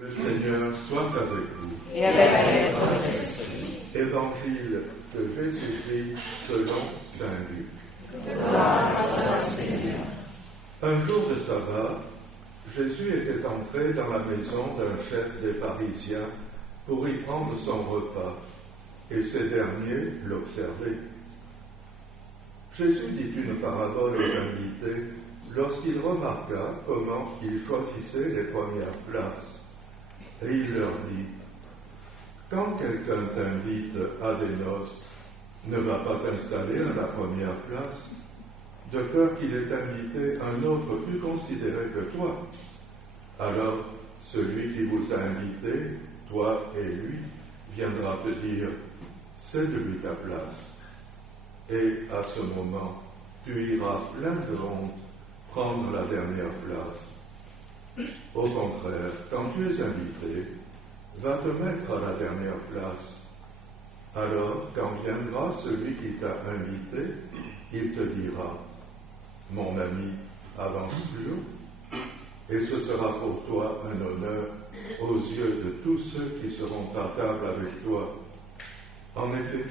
Le Seigneur soit avec vous. Et avec votre esprit. Évangile de Jésus-Christ selon saint Luc. Gloire à toi, Seigneur. Un jour de sabbat, Jésus était entré dans la maison d'un chef des pharisiens pour y prendre son repas, et ces derniers l'observaient. Jésus dit une parabole aux invités lorsqu'il remarqua comment ils choisissaient les premières places. Et il leur dit: quand quelqu'un t'invite à des noces, ne va pas t'installer à la première place, de peur qu'il ait invité un autre plus considéré que toi. Alors, celui qui vous a invité, toi et lui, viendra te dire: cède-lui ta place. Et à ce moment, tu iras plein de honte prendre la dernière place. Au contraire, quand tu es invité, va te mettre à la dernière place. Alors, quand viendra celui qui t'a invité, il te dira: mon ami, avance plus haut. Et ce sera pour toi un honneur aux yeux de tous ceux qui seront à table avec toi. En effet,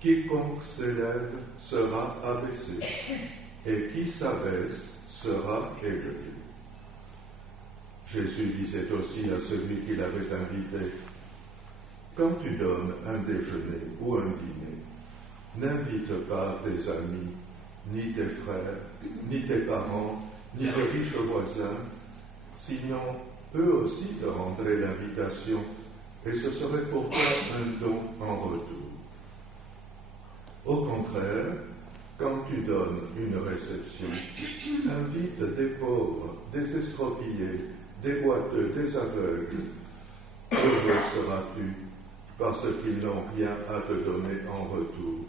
quiconque s'élève sera abaissé, et qui s'abaisse sera élevé. Jésus disait aussi à celui qui l'avait invité: quand tu donnes un déjeuner ou un dîner, n'invite pas tes amis, ni tes frères, ni tes parents, ni tes riches voisins, sinon eux aussi te rendraient l'invitation, et ce serait pour toi un don en retour. Au contraire, quand tu donnes une réception, invite des pauvres, des estropiés, des boiteux, des aveugles. Heureux seras-tu, parce qu'ils n'ont rien à te donner en retour.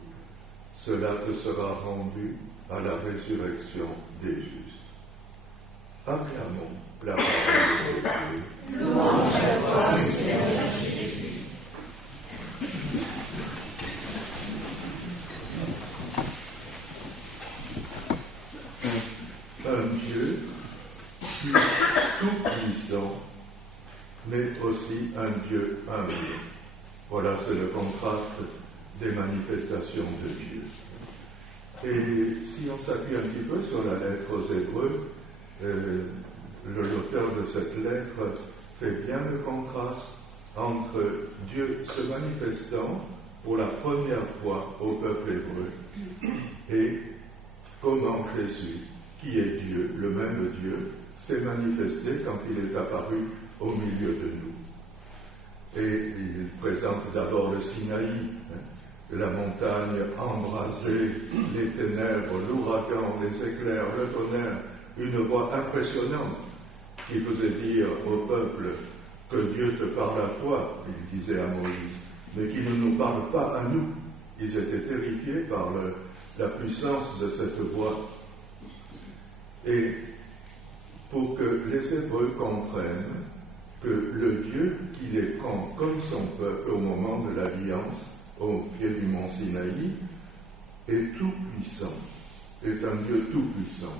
Cela te sera rendu à la résurrection des justes. Acclamons la parole de Dieu. Louange à toi, Seigneur Jésus. Un Dieu qui est tout-puissant, mais aussi un Dieu humble. Voilà, c'est le contraste des manifestations de Dieu. Et si on s'appuie un petit peu sur la lettre aux Hébreux, l'auteur de cette lettre fait bien le contraste entre Dieu se manifestant pour la première fois au peuple hébreu et comment Jésus, qui est Dieu, le même Dieu, s'est manifesté quand il est apparu au milieu de nous. Et il présente d'abord le Sinaï, la montagne embrasée, les ténèbres, l'ouragan, les éclairs, le tonnerre, une voix impressionnante qui faisait dire au peuple que Dieu te parle à toi, il disait à Moïse, mais qu'il ne nous parle pas à nous. Ils étaient terrifiés par la puissance de cette voix. Et pour que les Hébreux comprennent que le Dieu qui les prend comme son peuple au moment de l'Alliance, au pied du mont Sinaï, est tout-puissant, est un Dieu tout-puissant.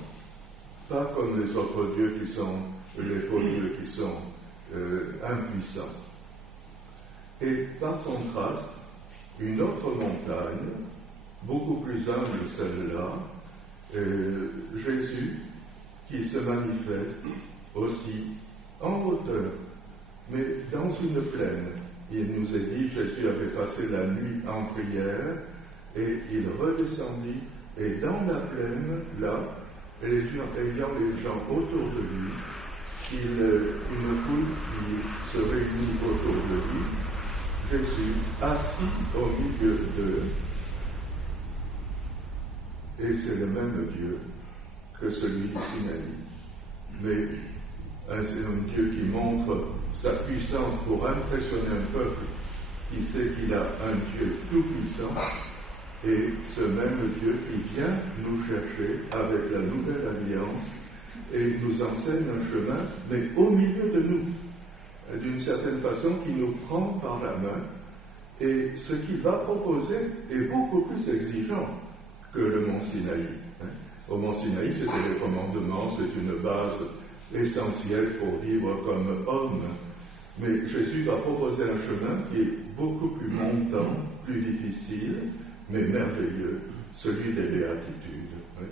Pas comme les autres dieux qui sont les faux dieux qui sont impuissants. Et par contraste, une autre montagne, beaucoup plus humble celle-là, Jésus, qui se manifeste aussi en hauteur, mais dans une plaine. Il nous est dit, Jésus avait passé la nuit en prière, et il redescendit, et dans la plaine, là, ayant les gens autour de lui, une foule qui se réunit autour de lui, Jésus assis au milieu d'eux, et c'est le même Dieu que celui du Sinaï. Mais c'est un Dieu qui montre sa puissance pour impressionner un peuple qui sait qu'il a un Dieu tout-puissant, et ce même Dieu qui vient nous chercher avec la nouvelle alliance et nous enseigne un chemin, mais au milieu de nous, d'une certaine façon, qui nous prend par la main, et ce qu'il va proposer est beaucoup plus exigeant que le mont Sinaï. Au mont Sinaï, c'était les commandements, c'est une base essentielle pour vivre comme homme. Mais Jésus va proposer un chemin qui est beaucoup plus montant, plus difficile, mais merveilleux, celui des béatitudes. Oui.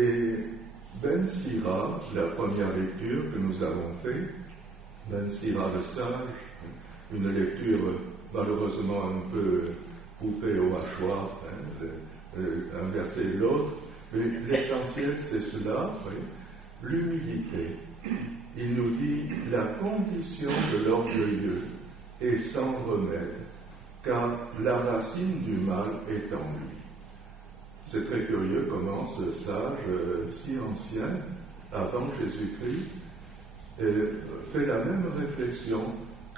Et Ben Sira, la première lecture que nous avons faite, Ben Sira le sage, une lecture malheureusement un peu coupée au hachoir, un verset et l'autre, mais l'essentiel c'est cela, oui, l'humilité. Il nous dit la condition de l'orgueilleux est sans remède, car la racine du mal est en lui. C'est très curieux comment ce sage si ancien, avant Jésus-Christ, fait la même réflexion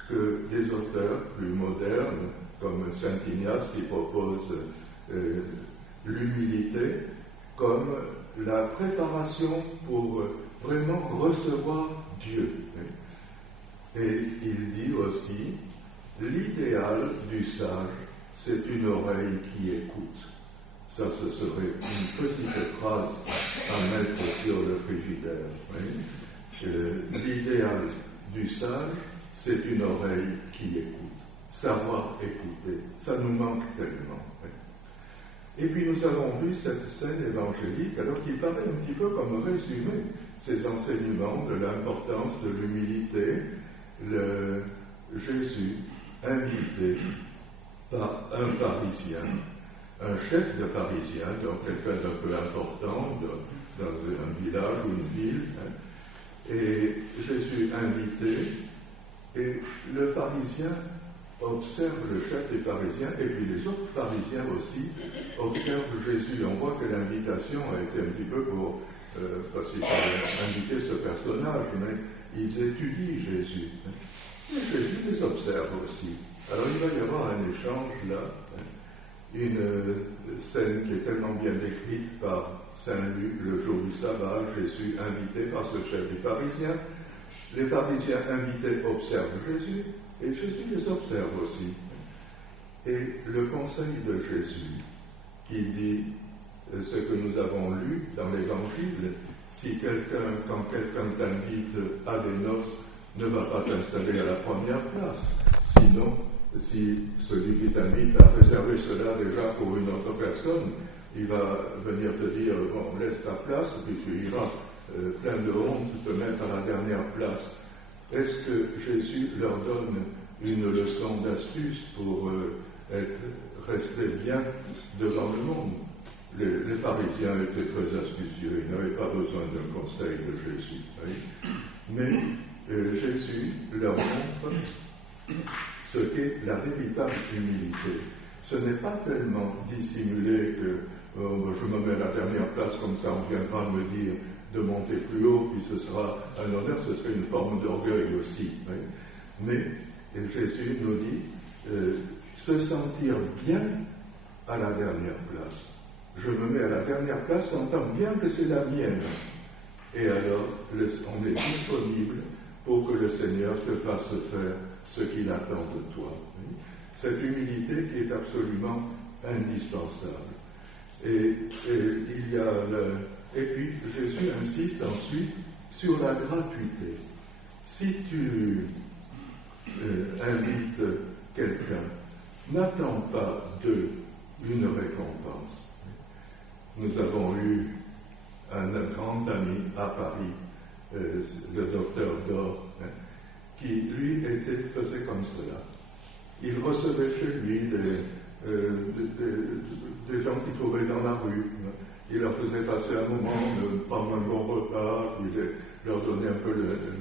que des auteurs plus modernes, comme saint Ignace qui propose l'humilité comme la préparation pour vraiment recevoir Dieu. Et il dit aussi, l'idéal du sage, c'est une oreille qui écoute. Ça, ce serait une petite phrase à mettre sur le frigidaire. Oui. L'idéal du sage, c'est une oreille qui écoute. Savoir écouter, ça nous manque tellement. Oui. Et puis nous avons vu cette scène évangélique, alors qu'il paraît un petit peu comme résumer ces enseignements de l'importance de l'humilité, le Jésus invité par un pharisien, un chef de pharisien, donc quelqu'un d'un peu important dans un village ou une ville, et Jésus invité, et le pharisien observe le chef des pharisiens, et puis les autres pharisiens aussi observent Jésus. On voit que l'invitation a été un petit peu pour, parce qu'il fallait inviter ce personnage, mais ils étudient Jésus. Et Jésus les observe aussi. Alors il va y avoir un échange là, une scène qui est tellement bien décrite par Saint Luc, le jour du sabbat, Jésus invité par ce chef des pharisiens. Les pharisiens invités observent Jésus, et Jésus les observe aussi. Et le conseil de Jésus, qui dit ce que nous avons lu dans l'Évangile, si quand quelqu'un t'invite à des noces, ne va pas t'installer à la première place. Sinon, si celui qui t'invite a réservé cela déjà pour une autre personne, il va venir te dire, bon, laisse ta place, puis tu iras plein de honte te mettre à la dernière place. Est-ce que Jésus leur donne une leçon d'astuce pour rester bien devant le monde? Les pharisiens étaient très astucieux, ils n'avaient pas besoin d'un conseil de Jésus. Oui. Mais Jésus leur montre ce qu'est la véritable humilité. Ce n'est pas tellement dissimulé que je me mets à la dernière place, comme ça on viendra me dire de monter plus haut, puis ce sera un honneur, ce serait une forme d'orgueil aussi. Oui. Mais Jésus nous dit se sentir bien à la dernière place. Je me mets à la dernière place, sentant bien que c'est la mienne. Et alors, on est disponible pour que le Seigneur te fasse faire ce qu'il attend de toi. Oui. Cette humilité qui est absolument indispensable. Et puis Jésus insiste ensuite sur la gratuité. Si tu invites quelqu'un, n'attends pas d'eux une récompense. Nous avons eu un grand ami à Paris, le docteur Dor, qui lui faisait comme cela. Il recevait chez lui des gens qu'il trouvait dans la rue. Il leur faisait passer un moment, prendre un bon repas, puis leur donner un peu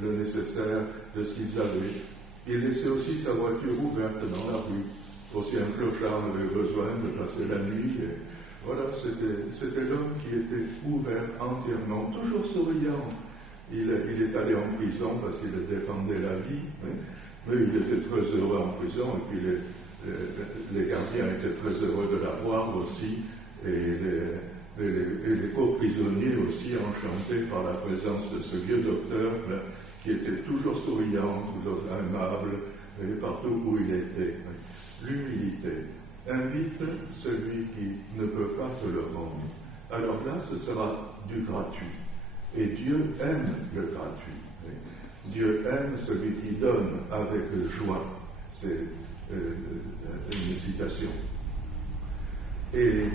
le nécessaire de ce qu'ils avaient. Il laissait aussi sa voiture ouverte dans la rue, pour si un clochard avait besoin de passer la nuit. Et voilà, c'était l'homme qui était ouvert entièrement, toujours souriant. Il est allé en prison parce qu'il défendait la vie, mais il était très heureux en prison, et puis les gardiens étaient très heureux de l'avoir aussi, et les co-prisonniers aussi enchantés par la présence de ce vieux docteur là, qui était toujours souriant, toujours aimable, et partout où il était. L'humilité invite celui qui ne peut pas te le rendre. Alors là, ce sera du gratuit. Et Dieu aime le gratuit. Dieu aime celui qui donne avec joie. C'est une citation. Et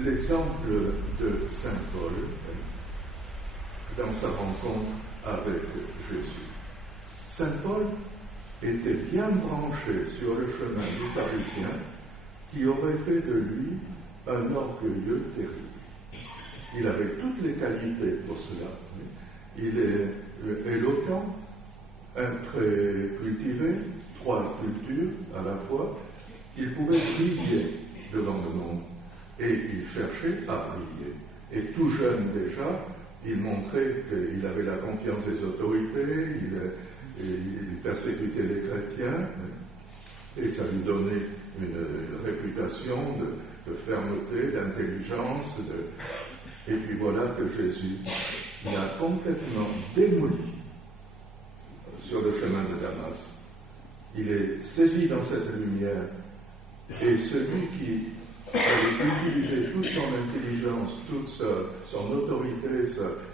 l'exemple de Saint Paul, dans sa rencontre avec Jésus. Saint Paul était bien branché sur le chemin du pharisien qui aurait fait de lui un orgueilleux terrible. Il avait toutes les qualités pour cela. Il est éloquent, très cultivé, 3 cultures à la fois. Il pouvait briller devant le monde et il cherchait à briller. Et tout jeune déjà, il montrait qu'il avait la confiance des autorités, il persécutait les chrétiens et ça lui donnait une réputation de fermeté, d'intelligence. Et puis voilà que Jésus l'a complètement démoli sur le chemin de Damas. Il est saisi dans cette lumière et celui qui avait utilisé toute son intelligence, toute son autorité,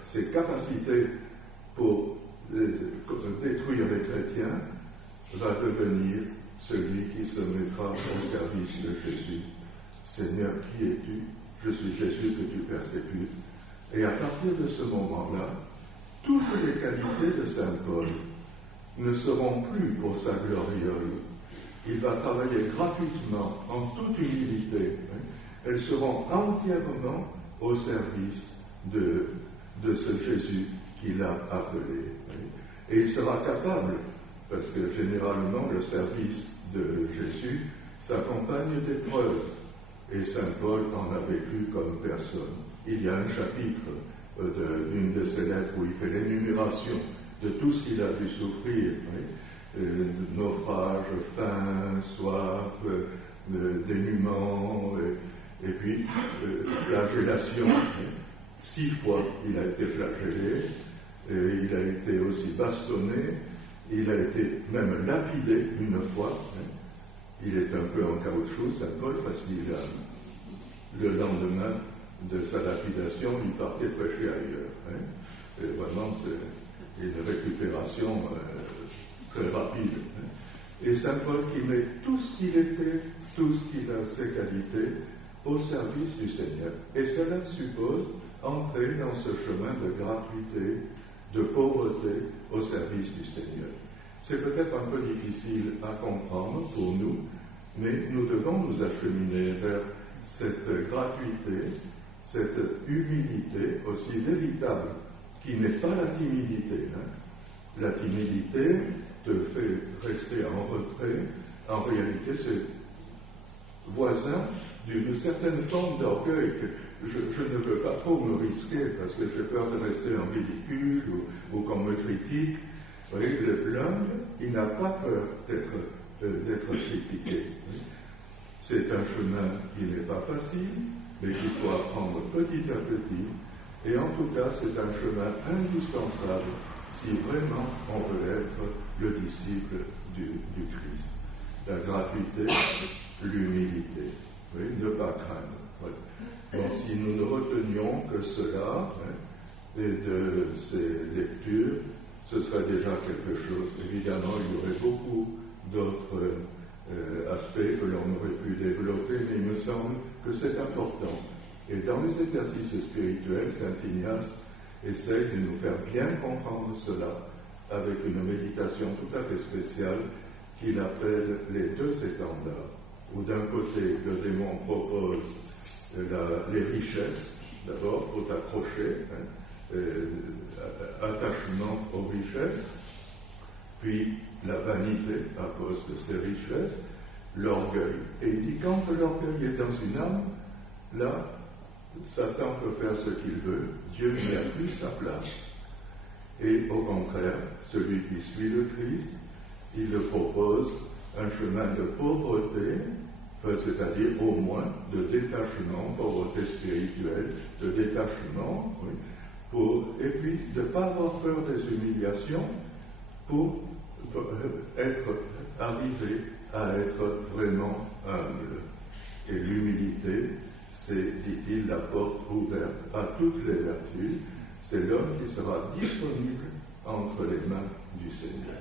ses capacités pour détruire les chrétiens, va devenir celui qui se mettra au service de Jésus. Seigneur, qui es-tu? Je suis Jésus que tu persécutes. Et à partir de ce moment-là, toutes les qualités de Saint Paul ne seront plus pour sa gloriole. Il va travailler gratuitement, en toute humilité. Elles seront entièrement au service de ce Jésus qu'il a appelé. Et il sera capable, parce que généralement le service de Jésus s'accompagne d'épreuves. Et Saint Paul en a vécu comme personne. Il y a un chapitre d'une de ses lettres où il fait l'énumération de tout ce qu'il a dû souffrir. Naufrage, faim, soif, dénuement, et puis flagellation. 6 fois il a été flagellé, et il a été aussi bastonné, il a été même lapidé une fois. Il est un peu en caoutchouc, Saint Paul, parce qu'il a, le lendemain de sa lapidation, il partait prêcher ailleurs. Et vraiment, c'est une récupération très rapide. Et Saint Paul qui met tout ce qu'il était, tout ce qu'il a, ses qualités, au service du Seigneur. Et cela suppose entrer dans ce chemin de gratuité, de pauvreté au service du Seigneur. C'est peut-être un peu difficile à comprendre pour nous, mais nous devons nous acheminer vers cette gratuité, cette humilité aussi véritable, qui n'est pas la timidité. La timidité te fait rester en retrait. En réalité, c'est voisin d'une certaine forme d'orgueil. Je ne veux pas trop me risquer parce que j'ai peur de rester en ridicule ou qu'on me critique. Vous voyez, l'homme, il n'a pas peur d'être critiqué. C'est un chemin qui n'est pas facile, mais qu'il faut apprendre petit à petit. Et en tout cas, c'est un chemin indispensable si vraiment on veut être le disciple du Christ. La gratuité, l'humilité. Oui, ne pas craindre. Oui. Donc si nous ne retenions que cela, et de ces lectures, ce serait déjà quelque chose. Évidemment, il y aurait beaucoup d'autres aspects que l'on aurait pu développer, mais il me semble que c'est important. Et dans les exercices spirituels, saint Ignace essaye de nous faire bien comprendre cela avec une méditation tout à fait spéciale qu'il appelle les 2 étendards, où d'un côté, le démon propose les richesses, d'abord, faut accrocher, attachement aux richesses, puis la vanité à cause de ces richesses, l'orgueil. Et il dit, quand l'orgueil est dans une âme, là, Satan peut faire ce qu'il veut, Dieu n'y a plus sa place. Et au contraire, celui qui suit le Christ, il le propose un chemin de pauvreté, c'est-à-dire au moins de détachement, pauvreté spirituelle, de détachement, oui, et puis de ne pas avoir peur des humiliations pour arriver à être vraiment humble. Et l'humilité, c'est, dit-il, la porte ouverte à toutes les vertus. C'est l'homme qui sera disponible entre les mains du Seigneur.